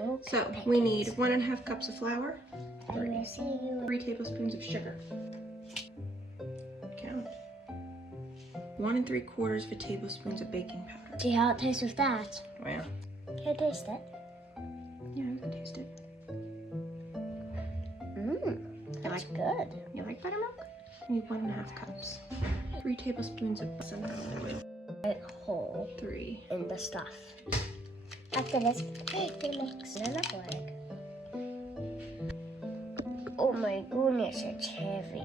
Okay. So we need 1.5 cups of flour, I will see you. 3 tablespoons of sugar. Count. 1 3/4 tablespoons of baking powder. See how it tastes with that? Well, Can I taste it? yeah, you can taste it. That's good. You like buttermilk? We need 1.5 cups. 3 tablespoons of sunflower oil. Whole 3. in the stuff. After this, we mix it up like. Oh my goodness, it's heavy.